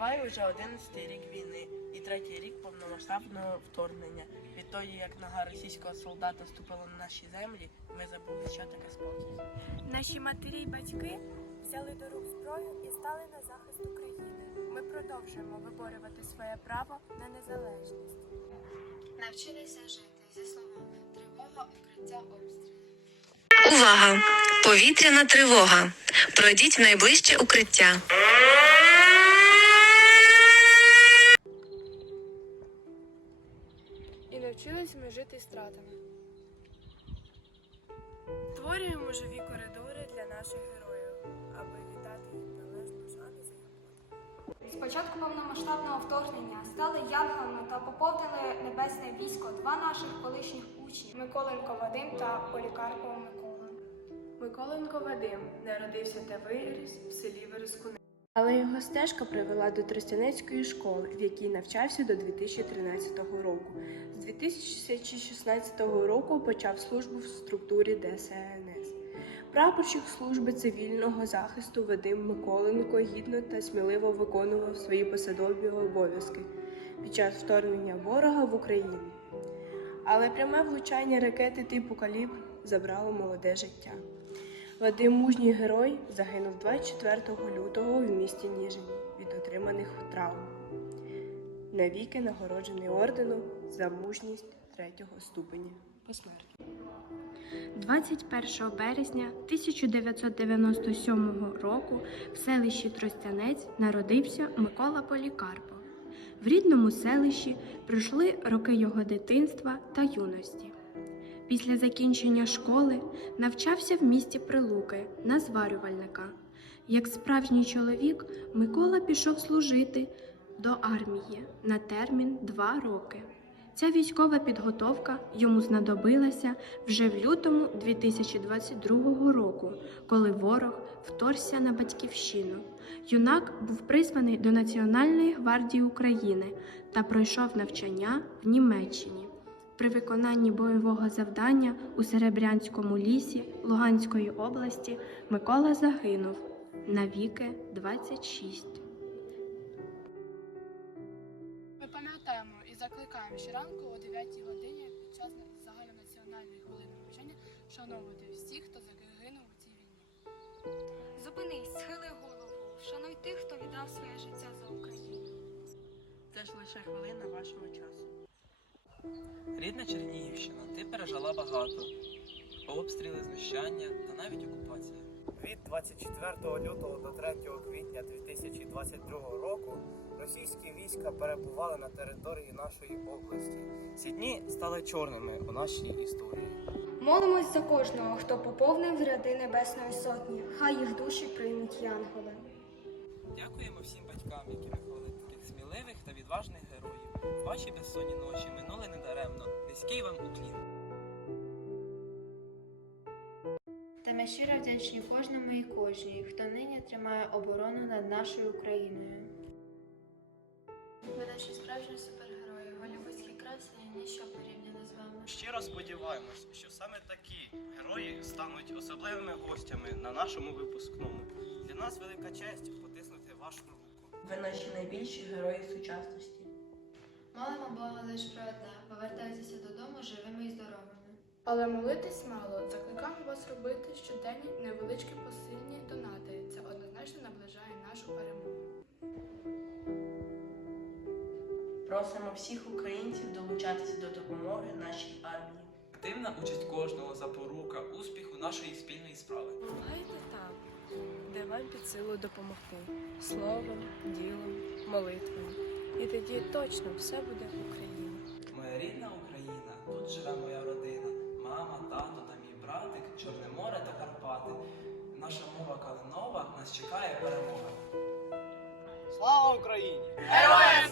Триває вже 11 рік війни і третій рік повномасштабного вторгнення. Відтоді, як нога російського солдата ступила на наші землі, ми забули, що таке спокій. Наші матері й батьки взяли до рук зброю і стали на захист України. Ми продовжуємо виборювати своє право на незалежність. Навчилися жити зі словами тривога, укриття, обстріли. Увага! Повітряна тривога. Пройдіть в найближче укриття. Навчились жити стратами. Створюємо живі коридори для наших героїв, аби віддати їм належну шану за їх. З початку повномасштабного вторгнення стали янголами та поповнили небесне військо два наших колишніх учнів Миколенко Вадим та Полікарпов Микола. Миколенко Вадим народився та виріс в селі Верескуни. Але його стежка привела до Тростянецької школи, в якій навчався до 2013 року. З 2016 року почав службу в структурі ДСНС. Прапорщик служби цивільного захисту Вадим Миколенко гідно та сміливо виконував свої посадові обов'язки під час вторгнення ворога в Україну. Але пряме влучання ракети типу Калібр забрало молоде життя. Вадим мужній герой загинув 24 лютого в місті Ніжині від отриманих травм. Навіки нагороджений орденом за мужність третього ступеня. Посмертно. 21 березня 1997 року в селищі Тростянець народився Микола Полікарпов. В рідному селищі пройшли роки його дитинства та юності. Після закінчення школи навчався в місті Прилуки на зварювальника. Як справжній чоловік, Микола пішов служити до армії на термін два роки. Ця військова підготовка йому знадобилася вже в лютому 2022 року, коли ворог вторгся на батьківщину. Юнак був призваний до Національної гвардії України та пройшов навчання в Німеччині. При виконанні бойового завдання у Серебрянському лісі Луганської області Микола загинув на віки 26. Ми пам'ятаємо і закликаємо щоранку о 9 годині під час загальнонаціональної хвилини мовчання вшановувати всіх, хто загинув у цій війні. Зупинись, схили голову, вшануй тих, хто віддав своє життя за Україну. Це ж лише хвилина вашого часу. Рідна Чернігівщина, ти пережила багато. Обстріли, знущання та навіть окупація. Від 24 лютого до 3 квітня 2022 року російські війська перебували на території нашої області. Ці дні стали чорними у нашій історії. Молимось за кожного, хто поповнив ряди Небесної Сотні. Хай їх душі приймуть янголи. Дякуємо всім батькам, які виховали сміливих та відважних героїв. Ваші безсонні ночі минули недаремно. Низький вам уклін. Та ми щиро вдячні кожному і кожній, хто нині тримає оборону над нашою Україною. Ви наші справжні супергерої, голівудські красені, ніщо порівняно з вами. Щиро сподіваємось, що саме такі герої стануть особливими гостями на нашому випускному. Для нас велика честь потиснути вашу руку. Ви наші найбільші герої сучасності. Молимо Бога лише про одне. Повертайтеся додому живими і здоровими. Але молитись мало. Закликаємо вас робити щоденні невеличкі посильні донати. Це однозначно наближає нашу перемогу. Просимо всіх українців долучатися до допомоги нашій армії. Активна участь кожного запорука успіху нашої спільної справи. Помагайте там, де вам під силу допомогти словом, ділом, молитвою. І тоді точно все буде в Україні. Моя рідна Україна, тут живе моя родина. Мама, тато та мій братик, Чорне море та Карпати. Наша мова калинова, нас чекає перемога. Слава Україні! Героям